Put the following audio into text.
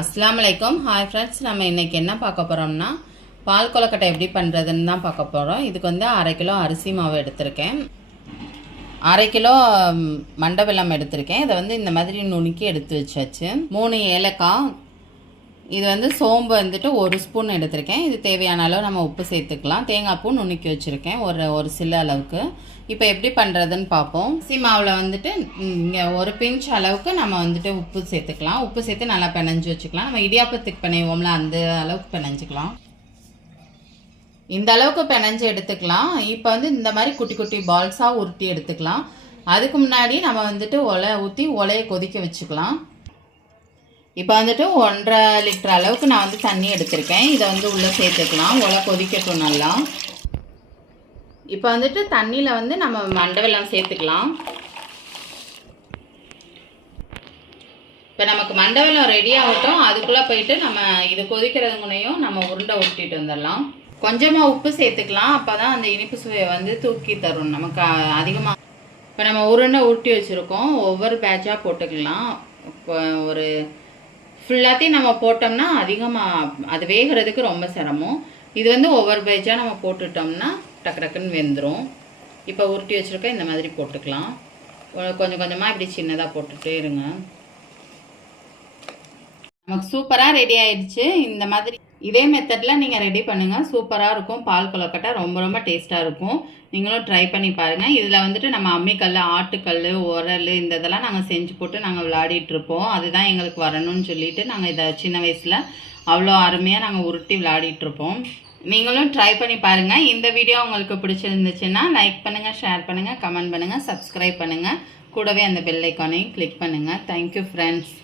அஸ்லாம் வலைக்கம் hi friends நம்ம இன்றைக்கி என்ன பார்க்க போகிறோம்னா பால் கொலக்கட்டை எப்படி பண்ணுறதுன்னு தான் பார்க்க போகிறோம் இதுக்கு வந்து அரை கிலோ அரிசி மாவு எடுத்திருக்கேன். அரை கிலோ மண்டபெல்லாம் எடுத்திருக்கேன். இதை வந்து இந்த மாதிரி நுணுக்கி எடுத்து வச்சாச்சு. மூணு ஏலக்காய் இது வந்து சோம்பு வந்துட்டு ஒரு ஸ்பூன் எடுத்திருக்கேன். இது தேவையான அளவு நம்ம உப்பு சேர்த்துக்கலாம். தேங்காய் பூ நுணுக்கி வச்சுருக்கேன். ஒரு ஒரு சில அளவுக்கு. இப்போ எப்படி பண்ணுறதுன்னு பார்ப்போம் அரிசி மாவில் வந்துட்டு இங்கே ஒரு பிஞ்ச் அளவுக்கு நம்ம வந்துட்டு உப்பு சேர்த்துக்கலாம். உப்பு சேர்த்து நல்லா பிணைஞ்சு வச்சுக்கலாம். நம்ம இடியாப்பத்துக்கு பிணைவோம்ல அந்த அளவுக்கு பிணைஞ்சிக்கலாம். இந்த அளவுக்கு பிணைஞ்சு எடுத்துக்கலாம். இப்போ வந்து இந்த மாதிரி குட்டி குட்டி பால்ஸாக உருட்டி எடுத்துக்கலாம். அதுக்கு முன்னாடி நம்ம வந்துட்டு ஒலை ஊற்றி ஒலையை கொதிக்க வச்சுக்கலாம். இப்போ வந்துட்டு ஒன்றரை லிட்டர் அளவுக்கு நான் வந்து தண்ணி எடுத்திருக்கேன். இதை வந்து உள்ளே சேர்த்துக்கலாம். ஒலை கொதிக்கட்டும் நல்லா. இப்போ வந்துட்டு தண்ணியில் வந்து நம்ம மண்டை வெல்லம் சேர்த்துக்கலாம். இப்போ நமக்கு மண்டை வெல்லம் ரெடி ஆகட்டும். அதுக்குள்ளே போயிட்டு நம்ம இது கொதிக்கிறது முன்னையும் நம்ம உருண்டை உருட்டிட்டு வந்துடலாம். கொஞ்சமாக உப்பு சேர்த்துக்கலாம். அப்போ தான் அந்த இனிப்பு சுவையை வந்து தூக்கி தரும். நமக்கு அதிகமாக இப்போ நம்ம உருண்டை உருட்டி வச்சுருக்கோம். ஒவ்வொரு பேட்சாக போட்டுக்கலாம். இப்போ ஒரு ஃபுல்லாத்தையும் நம்ம போட்டோம்னா அதிகமாக அது வேகிறதுக்கு ரொம்ப சிரமம். இது வந்து ஒவ்வொரு பேஜாக நம்ம போட்டுட்டோம்னா டக்கு டக்குன்னு வெந்துடும் இப்போ உருட்டி வச்சுருக்க இந்த மாதிரி போட்டுக்கலாம். கொஞ்சம் கொஞ்சமாக இப்படி சின்னதாக போட்டுகிட்டே இருங்க. நமக்கு சூப்பராக ரெடி ஆயிடுச்சு. இந்த மாதிரி இதே மெத்தடில் நீங்கள் ரெடி பண்ணுங்கள் சூப்பராக இருக்கும். பால் கொலக்கட்டை ரொம்ப ரொம்ப டேஸ்ட்டாக இருக்கும். நீங்களும் ட்ரை பண்ணி பாருங்கள் இதில் வந்துட்டு நம்ம அம்மிக்கல் ஆட்டுக்கல் உரல் இந்த இதெல்லாம் நாங்கள் செஞ்சு போட்டு நாங்கள் விளையாடிட்டு இருப்போம். அதுதான் எங்களுக்கு வரணும்னு சொல்லிட்டு நாங்கள் இதை சின்ன வயசில் அவ்வளோ அருமையாக நாங்கள் உருட்டி விளையாடிட்டு இருப்போம். நீங்களும் ட்ரை பண்ணி பாருங்கள் இந்த வீடியோ உங்களுக்கு பிடிச்சிருந்துச்சுன்னா லைக் பண்ணுங்கள் ஷேர் பண்ணுங்கள் கமெண்ட் பண்ணுங்கள் சப்ஸ்கிரைப் பண்ணுங்கள் கூடவே அந்த பெல் ஐக்கானையும் கிளிக் பண்ணுங்கள் தேங்க்யூ ஃப்ரெண்ட்ஸ்